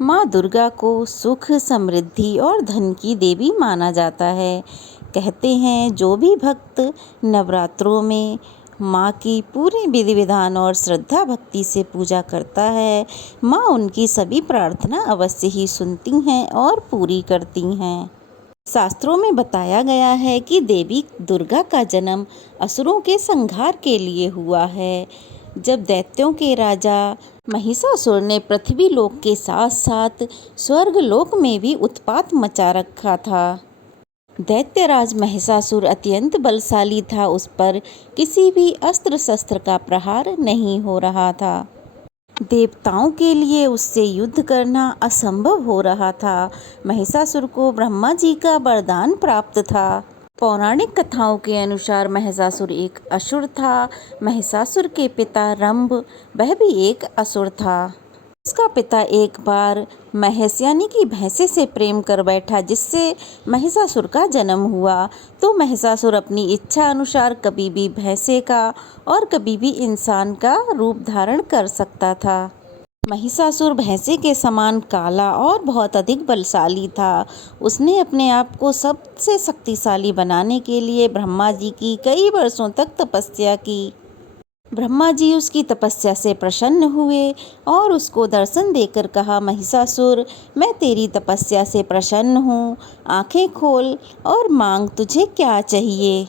माँ दुर्गा को सुख, समृद्धि और धन की देवी माना जाता है। कहते हैं जो भी भक्त नवरात्रों में माँ की पूरी विधि विधान और श्रद्धा भक्ति से पूजा करता है, माँ उनकी सभी प्रार्थना अवश्य ही सुनती हैं और पूरी करती हैं। शास्त्रों में बताया गया है कि देवी दुर्गा का जन्म असुरों के संहार के लिए हुआ है। जब दैत्यों के राजा महिषासुर ने पृथ्वी लोक के साथ साथ स्वर्ग लोक में भी उत्पात मचा रखा था। दैत्यराज महिषासुर अत्यंत बलशाली था, उस पर किसी भी अस्त्र शस्त्र का प्रहार नहीं हो रहा था। देवताओं के लिए उससे युद्ध करना असंभव हो रहा था। महिषासुर को ब्रह्मा जी का वरदान प्राप्त था। पौराणिक कथाओं के अनुसार महिषासुर एक असुर था। महिषासुर के पिता रंभ, वह भी एक असुर था। उसका पिता एक बार महेश यानी कि भैंसे से प्रेम कर बैठा, जिससे महिषासुर का जन्म हुआ। तो महिषासुर अपनी इच्छा अनुसार कभी भी भैंसे का और कभी भी इंसान का रूप धारण कर सकता था। महिषासुर भैंसे के समान काला और बहुत अधिक बलशाली था। उसने अपने आप को सबसे शक्तिशाली बनाने के लिए ब्रह्मा जी की कई वर्षों तक तपस्या की। ब्रह्मा जी उसकी तपस्या से प्रसन्न हुए और उसको दर्शन देकर कहा, महिषासुर, मैं तेरी तपस्या से प्रसन्न हूँ, आंखें खोल और मांग, तुझे क्या चाहिए।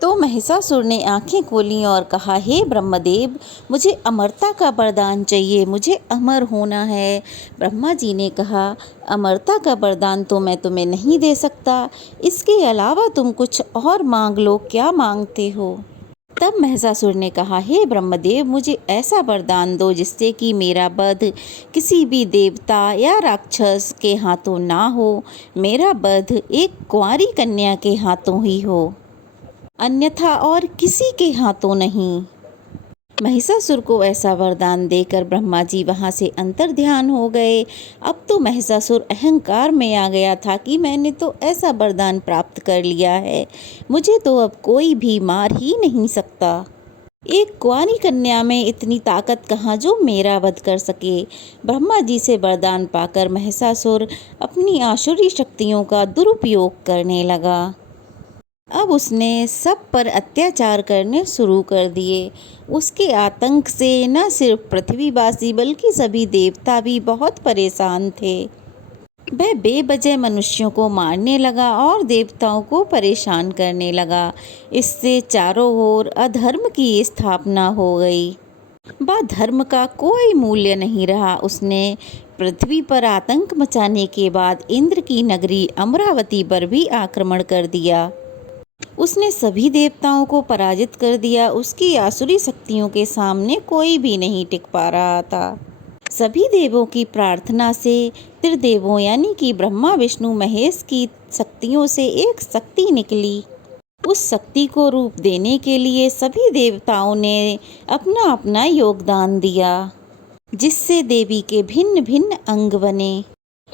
तो महिषासुर ने आंखें खोली और कहा, हे ब्रह्मदेव, मुझे अमरता का वरदान चाहिए, मुझे अमर होना है। ब्रह्मा जी ने कहा, अमरता का वरदान तो मैं तुम्हें नहीं दे सकता, इसके अलावा तुम कुछ और मांग लो, क्या मांगते हो। तब महिषासुर ने कहा, हे ब्रह्मदेव, मुझे ऐसा वरदान दो जिससे कि मेरा वध किसी भी देवता या राक्षस के हाथों ना हो, मेरा वध एक कुंवारी कन्या के हाथों ही हो, अन्यथा और किसी के हाथों नहीं। महिषासुर को ऐसा वरदान देकर ब्रह्मा जी वहाँ से अंतर्ध्यान हो गए। अब तो महिषासुर अहंकार में आ गया था कि मैंने तो ऐसा वरदान प्राप्त कर लिया है, मुझे तो अब कोई भी मार ही नहीं सकता। एक कुंवारी कन्या में इतनी ताकत कहाँ जो मेरा वध कर सके। ब्रह्मा जी से वरदान पाकर महिषासुर अपनी आसुरी शक्तियों का दुरुपयोग करने लगा। अब उसने सब पर अत्याचार करने शुरू कर दिए। उसके आतंक से न सिर्फ पृथ्वीवासी बल्कि सभी देवता भी बहुत परेशान थे। वह बेवजह मनुष्यों को मारने लगा और देवताओं को परेशान करने लगा। इससे चारों ओर अधर्म की स्थापना हो गई। वह धर्म का कोई मूल्य नहीं रहा। उसने पृथ्वी पर आतंक मचाने के बाद इंद्र की नगरी अमरावती पर भी आक्रमण कर दिया। उसने सभी देवताओं को पराजित कर दिया। उसकी आसुरी शक्तियों के सामने कोई भी नहीं टिक पा रहा था। सभी देवों की प्रार्थना से त्रिदेवों यानी कि ब्रह्मा, विष्णु, महेश की शक्तियों से एक शक्ति निकली। उस शक्ति को रूप देने के लिए सभी देवताओं ने अपना अपना योगदान दिया, जिससे देवी के भिन्न भिन्न अंग बने।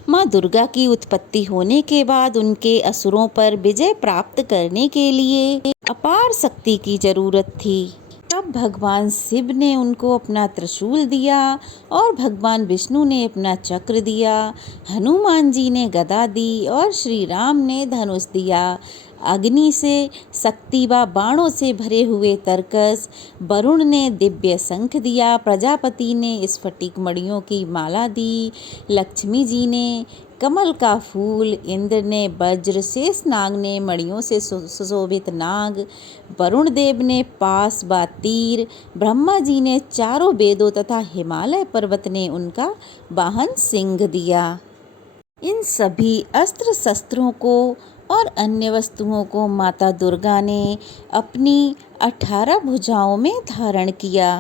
माँ दुर्गा की उत्पत्ति होने के बाद उनके असुरों पर विजय प्राप्त करने के लिए अपार शक्ति की जरूरत थी। तब भगवान शिव ने उनको अपना त्रिशूल दिया और भगवान विष्णु ने अपना चक्र दिया, हनुमान जी ने गदा दी और श्री राम ने धनुष दिया। अग्नि से शक्ति व बाणों से भरे हुए तरकस, वरुण ने दिव्य शंख दिया, प्रजापति ने स्फटिक मणियों की माला दी, लक्ष्मी जी ने कमल का फूल, इंद्र ने वज्र, शेषनाग ने मणियों से सुशोभित नाग, वरुण देव ने पास व तीर, ब्रह्मा जी ने चारों वेदों तथा हिमालय पर्वत ने उनका वाहन सिंह दिया। इन सभी अस्त्र शस्त्रों को और अन्य वस्तुओं को माता दुर्गा ने अपनी 18 भुजाओं में धारण किया।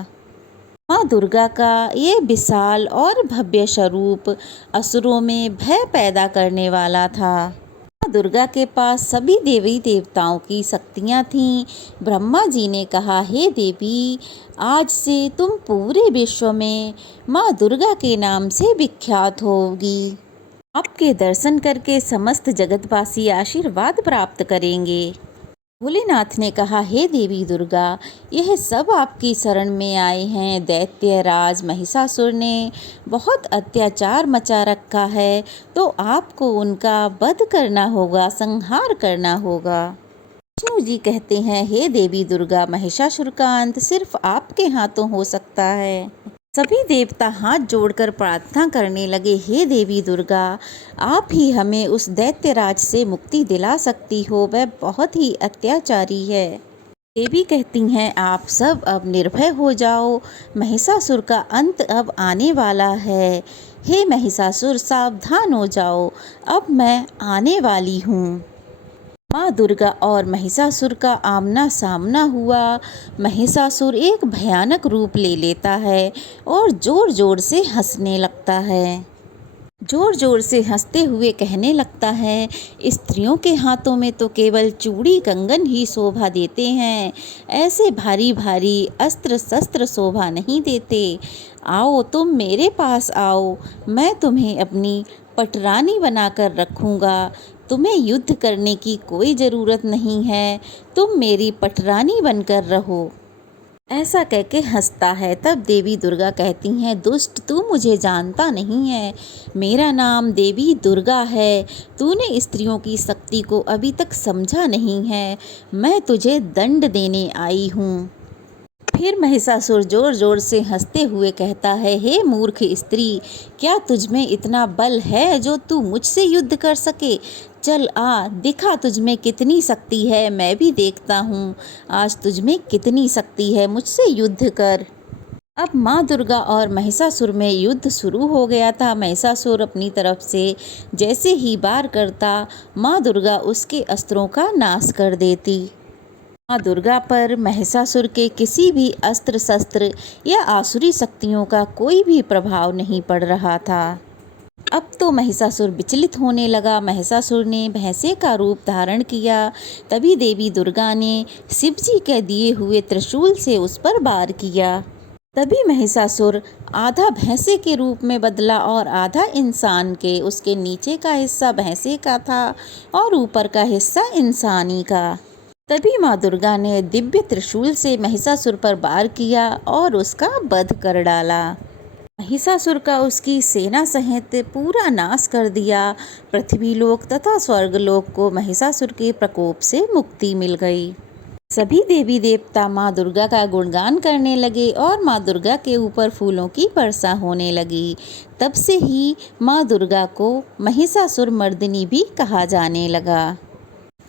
माँ दुर्गा का ये विशाल और भव्य स्वरूप असुरों में भय पैदा करने वाला था। माँ दुर्गा के पास सभी देवी देवताओं की शक्तियाँ थीं। ब्रह्मा जी ने कहा, हे देवी, आज से तुम पूरे विश्व में माँ दुर्गा के नाम से विख्यात होगी। आपके दर्शन करके समस्त जगतवासी आशीर्वाद प्राप्त करेंगे। भोलेनाथ ने कहा, हे देवी दुर्गा, यह सब आपकी शरण में आए हैं। दैत्य राज महिषासुर ने बहुत अत्याचार मचा रखा है, तो आपको उनका वध करना होगा, संहार करना होगा। विष्णु जी कहते हैं, हे देवी दुर्गा, महिषासुर का अंत सिर्फ आपके हाथों हो सकता है। सभी देवता हाथ जोड़कर प्रार्थना करने लगे, हे देवी दुर्गा, आप ही हमें उस दैत्यराज से मुक्ति दिला सकती हो, वह बहुत ही अत्याचारी है। देवी कहती हैं, आप सब अब निर्भय हो जाओ, महिषासुर का अंत अब आने वाला है। हे महिषासुर, सावधान हो जाओ, अब मैं आने वाली हूँ। माँ दुर्गा और महिषासुर का आमना सामना हुआ। महिषासुर एक भयानक रूप ले लेता है और जोर जोर से हंसने लगता है। जोर जोर से हंसते हुए कहने लगता है, स्त्रियों के हाथों में तो केवल चूड़ी कंगन ही शोभा देते हैं, ऐसे भारी भारी अस्त्र शस्त्र शोभा नहीं देते। आओ, तुम मेरे पास आओ, मैं तुम्हें अपनी पटरानी बनाकर रखूँगा। तुम्हें युद्ध करने की कोई ज़रूरत नहीं है, तुम मेरी पटरानी बनकर रहो। ऐसा कह के हंसता है। तब देवी दुर्गा कहती हैं, दुष्ट, तू मुझे जानता नहीं है, मेरा नाम देवी दुर्गा है। तूने स्त्रियों की शक्ति को अभी तक समझा नहीं है, मैं तुझे दंड देने आई हूँ। फिर महिषासुर जोर जोर से हंसते हुए कहता है, हे मूर्ख स्त्री, क्या तुझमें इतना बल है जो तू मुझसे युद्ध कर सके? चल आ, दिखा तुझमें कितनी शक्ति है, मैं भी देखता हूँ आज तुझमें कितनी शक्ति है, मुझसे युद्ध कर। अब माँ दुर्गा और महिषासुर में युद्ध शुरू हो गया था। महिषासुर अपनी तरफ से जैसे ही वार करता, माँ दुर्गा उसके अस्त्रों का नाश कर देती। माँ दुर्गा पर महिषासुर के किसी भी अस्त्र शस्त्र या आसुरी शक्तियों का कोई भी प्रभाव नहीं पड़ रहा था। अब तो महिषासुर विचलित होने लगा। महिषासुर ने भैंसे का रूप धारण किया। तभी देवी दुर्गा ने शिवजी के दिए हुए त्रिशूल से उस पर वार किया। तभी महिषासुर आधा भैंसे के रूप में बदला और आधा इंसान के। उसके नीचे का हिस्सा भैंसे का था और ऊपर का हिस्सा इंसानी का। तभी माँ दुर्गा ने दिव्य त्रिशूल से महिषासुर पर वार किया और उसका वध कर डाला। महिषासुर का उसकी सेना सहित पूरा नाश कर दिया। पृथ्वीलोक तथा स्वर्गलोक को महिषासुर के प्रकोप से मुक्ति मिल गई। सभी देवी देवता माँ दुर्गा का गुणगान करने लगे और माँ दुर्गा के ऊपर फूलों की वर्षा होने लगी। तब से ही माँ दुर्गा को महिषासुर मर्दिनी भी कहा जाने लगा।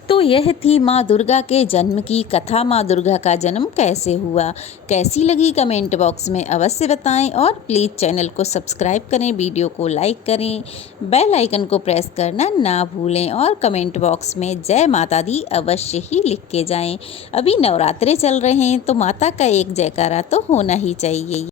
तो यह थी माँ दुर्गा के जन्म की कथा। माँ दुर्गा का जन्म कैसे हुआ, कैसी लगी, कमेंट बॉक्स में अवश्य बताएं और प्लीज़ चैनल को सब्सक्राइब करें, वीडियो को लाइक करें, बेल आइकन को प्रेस करना ना भूलें और कमेंट बॉक्स में जय माता दी अवश्य ही लिख के जाएं। अभी नवरात्रे चल रहे हैं तो माता का एक जयकारा तो होना ही चाहिए।